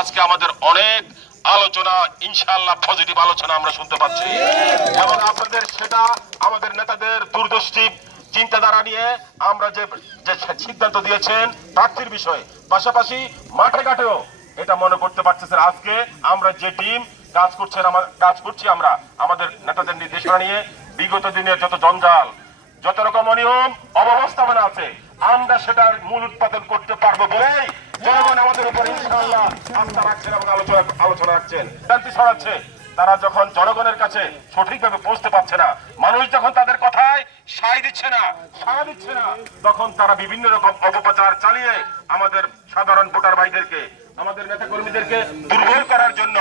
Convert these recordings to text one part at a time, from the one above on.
আজকে আমাদের অনেক আলোচনা, ইনশাআল্লাহ পজিটিভ আলোচনা আমরা শুনতে পাচ্ছি। এবং আপনাদের সেটা আমাদের নেতাদের দূরদৃষ্টি, চিন্তাধারা নিয়ে আমরা যে সিদ্ধান্ত দিয়েছেন, প্রার্থীর বিষয়ে। পাশাপাশি মাঠে ঘাটেও এটা মনে করতে পারতেছেন আজকে আমরা যে টিম কাজ করছেন কাজ করছি আমরা, আমাদের নেতাদের নির্দেশনা নিয়ে বিগত দিনের যত জঞ্জাল, যত রকম অনিয়ম, অব্যবস্থাপনা আছে, আমরা সেটার মূল উৎপাদন করতে পারব বলেই তারা যখন জনগণের কাছে সঠিকভাবে পৌঁছতে পারছে না, মানুষ যখন তাদের কথায় সায় দিচ্ছে না সাড়া দিচ্ছে না, তখন তারা বিভিন্ন রকম অপপ্রচার চালিয়ে আমাদের সাধারণ ভোটার ভাইদেরকে, আমাদের নেতা কর্মীদেরকে দুর্বল করার জন্য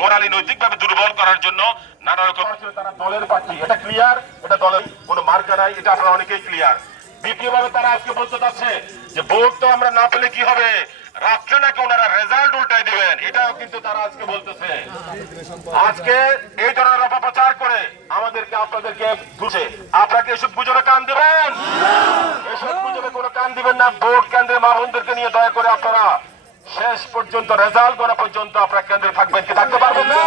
মোরালি নৈতিকভাবে দুর্বল করার জন্য নানা রকম তারা দলের প্রার্থী। এটা ক্লিয়ার এটা দলের কোনো মার্কা নাই? এটা আপনারা অনেকেই ক্লিয়ার দ্বিতীয় ভাবে তারা আজকে বলতে চাচ্ছে যে ভোট তো আমরা না পেলে কি হবে? রাত্রে নাকি ওনারা রেজাল্ট উল্টাই দিবেন? এটাও কিন্তু তারা আজকে বলতেছে। আজকে এই ধরনের অপপ্রচার করে আমাদেরকে আপনাদেরকে বুঝে আপনাকে এসব গুজবে কান দিবেন? এসব গুজবে কোনো কান দিবেন না। ভোট কেন্দ্রে মা বোনদেরকে নিয়ে দয়া করে আপনারা শেষ পর্যন্ত, রেজাল্ট গণা পর্যন্ত আপনারা কেন্দ্রে থাকবেন কি থাকতে পারবেন না?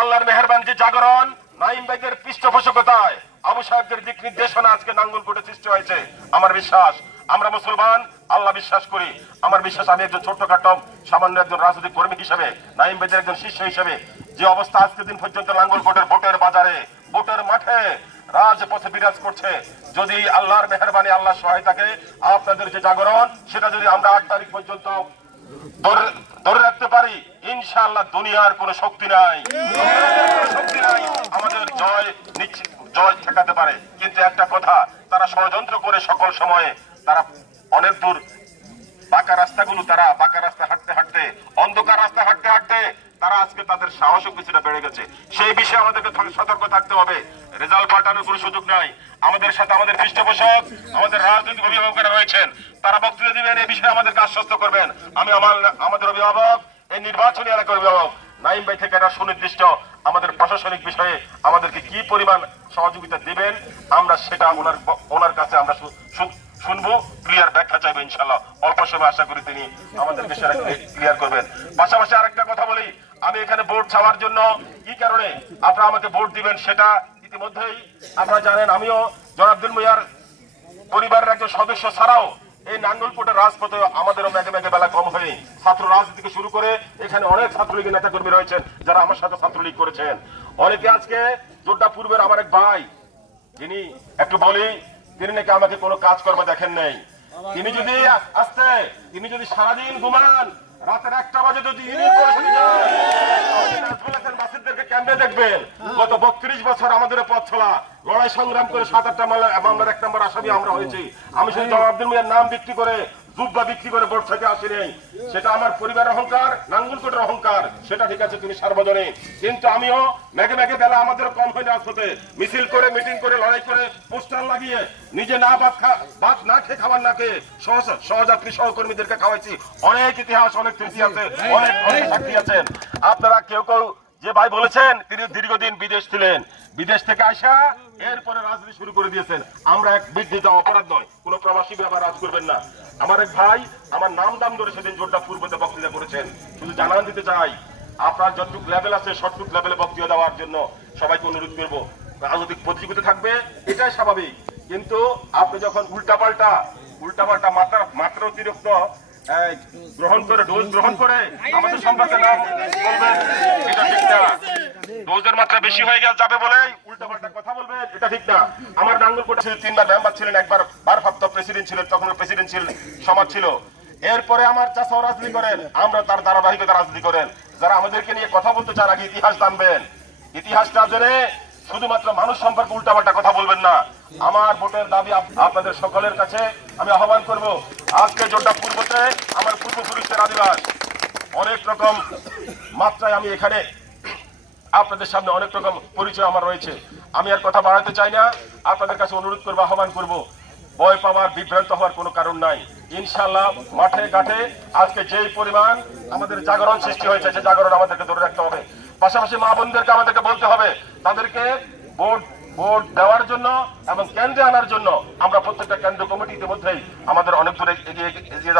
আল্লাহর মেহরবান জাগরণ নাইম ভাইদের পৃষ্ঠপোষকতায় আবু সাহেবদের দিক নির্দেশনা আজকে নাঙ্গলকোটে সৃষ্টি হয়েছে। আমার বিশ্বাস, আমরা মুসলমান, আল্লাহ বিশ্বাস করি। আমার বিশ্বাস, আমি একজন ছোট্টখাটো সামান্য একজন রাজনৈতিক কর্মী হিসেবে, নাইম ভাইদের একজন শিষ্য হিসেবে, যে অবস্থা আজকে দিন পর্যন্ত নাঙ্গলকোটের ভোটের বাজারে, ভোটের মাঠে রাজপথে বিরাজ করছে। যদি আল্লাহর মেহরবানি আল্লাহ সহায় থাকে আপনাদের যে জাগরণ, সেটা যদি আমরা আট তারিখ পর্যন্ত ধরে রাখতে পারি, ইনশাআল্লাহ দুনিয়ার কোনো শক্তি নাই। শক্তি নাই, আমাদের জয় নিশ্চিত, জয় ঠেকাতে পারে। কিন্তু একটা কথা, তারা ষড়যন্ত্র করে সকল সময়ে তারা অনেক দূর, বাঁকা রাস্তাগুলো তারা বাঁকা রাস্তা হাঁটতে হাঁটতে, অন্ধকার রাস্তা হাঁটতে হাঁটতে তারা আজকে তাদের সাহসও কিছুটা বেড়ে গেছে। সেই বিষয়ে আমাদেরকে সতর্ক থাকতে হবে। রেজাল্ট পাল্টানোর কোনো সুযোগ নাই। আমাদের সাথে আমাদের পৃষ্ঠপোষক, আমাদের রাজনৈতিক অভিভাবকরা রয়েছেন। তারা বক্তৃতা দিবেন, এই বিষয়ে আমাদেরকে আশ্বস্ত করবেন। আমি আমার আমাদের অভিভাবক, এই নির্বাচনী এলাকার অভিভাবক, নাইম ভাই থেকে একটা সুনির্দিষ্ট আমাদের প্রশাসনিক বিষয়ে আমাদেরকে কি পরিমাণ সহযোগিতা দিবেন, আমরা সেটা ওনার ওনার কাছে আমরা শুনব, ক্লিয়ার ব্যাখ্যা চাইব ইনশাল্লাহ। অল্প সময় আশা করি তিনি আমাদেরকে সেটা ক্লিয়ার করবেন। পাশাপাশি আরেকটা কথা বলি, আমি এখানে ভোট চাওয়ার জন্য কি কারণে আপনারা আমাকে ভোট দিবেন সেটা ইতিমধ্যেই আপনারা জানেন, আমিও জনাবদুল মিয়ার পরিবারের একজন সদস্য ছাড়াও এই নাঙ্গলকোটের রাজপথে আমাদেরও মেঘে মেঘে বেলা কম হয়ে ছাত্র রাজনীতি থেকে শুরু করে এখানে অনেক ছাত্রলীগের নেতা কর্মী রয়েছেন যারা আমার সাথে ছাত্রলীগ করেছেন। অনেকে আজকে জোড্ডা পূর্বের আমার এক ভাই, যিনি একটু বলি, তিনি নাকি আমাকে কোনো কাজকর্ম দেখেন নাই। তিনি যদি আসতে, তিনি যদি সারাদিন ঘুমান, রাতের একটা বাজে যদি কেমনে দেখবেন? গত বত্রিশ বছর আমাদের পথ চলা। লড়াই সংগ্রাম করে সাত আটটা মামলা মামলার এক নম্বর আসামি আমরা হয়েছি। আমি শুধু জবাব আব্দুল মিয়ার নাম বিক্রি করে, জুব্বা বিক্রি করে ভোট থেকে আসি নেই। সেটা আমার পরিবারের অহংকার, নাঙ্গুলকোটের অহংকার, সেটা ঠিক আছে তুমি সার্বজনীন। কিন্তু আমিও মেঘে মেঘে বেলা আমাদের কম হয় না আসতে মিছিল করে, মিটিং করে, লড়াই করে পোস্টার লাগিয়ে নিজে না ভাত খা ভাত না খেয়ে খাবার না খেয়ে সহ সহযাত্রী সহকর্মীদেরকে খাওয়াইছি। অনেক ইতিহাস, অনেক স্মৃতি আছে, অনেক অনেক সাক্ষী আছেন। আপনারা কেউ কেউ যে ভাই বলেছেন, তিনি দীর্ঘদিন বিদেশ ছিলেন। বিদেশ থেকে আসা, এরপরে রাজনীতি শুরু করে দিয়েছেন। আমরা এক বিদ্যুৎ অপরাধ নয়, কোন প্রবাসী ব্যাপার রাজ করবেন না। আমার এক ভাই, আমার নাম দাম ধরে সেদিন জোরটা পূর্বতে বক্তৃতা করেছেন। শুধু জানান দিতে চাই, আপনার যতটুক লেভেল আছে সটটুক লেভেলে বক্তৃতা দেওয়ার জন্য সবাইকে অনুরোধ করব। রাজনৈতিক প্রতিযোগিতা থাকবে, এটাই স্বাভাবিক। কিন্তু আপনি যখন উল্টাপাল্টা উল্টাপাল্টা মাত্রা মাত্রা অতিরিক্ত গ্রহণ করে ডোজ গ্রহণ করে আমাদের সম্পর্কে নাম বলবেন এটা ঠিক না ডোজের মাত্রা বেশি হয়ে গেল, যাবে বলে উল্টাপাল্টা কথা বলবেন এটা ঠিক না। আমার নাঙ্গলকোটে ছিল, তিনবার মেম্বার ছিলেন, একবার ভারপ্রাপ্ত প্রেসিডেন্ট ছিলেন তখন প্রেসিডেন্ট ছিলেন সমাজ ছিল। এরপরে আমার চাষাও রাজনীতি করেন, আমরা তার ধারাবাহিকতা রাজনীতি করেন। যারা আমাদেরকে নিয়ে কথা বলতে চান আগে ইতিহাস জানবেন। ইতিহাসটা জেনে শুধুমাত্র মানুষ সম্পর্কে উল্টাপাল্টা কথা বলবেন না। আমার ভোটের দাবি আপনাদের সকলের কাছে আমি আহ্বান করব, আজকে জোরটা পূর্বতে আমার পূর্বপুরুষের আদিবাস। অনেক রকম মাত্রায় আমি এখানে আপনাদের সামনে অনেক রকম পরিচয় আমার রয়েছে। আমি আর কথা বাড়াতে চাই না। আপনাদের কাছে অনুরোধ করব, আহ্বান করব। ভয় পাওয়ার, বিভ্রান্ত হওয়ার কোনো কারণ নাই। ইনশাল্লাহ মাঠে ঘাটে আজকে যেই পরিমাণ আমাদের জাগরণ সৃষ্টি হয়েছে সেই জাগরণ আমাদেরকে ধরে রাখতে হবে। পাশাপাশি মা বোনদেরকে আমাদেরকে বলতে হবে, তাদেরকে ভোট ভোট দেওয়ার জন্য এবং কেন্দ্রে আনার জন্য আমরা প্রত্যেকটা কেন্দ্র কমিটি ইতিমধ্যেই আমাদের অনেক দূরে এগিয়ে এগিয়ে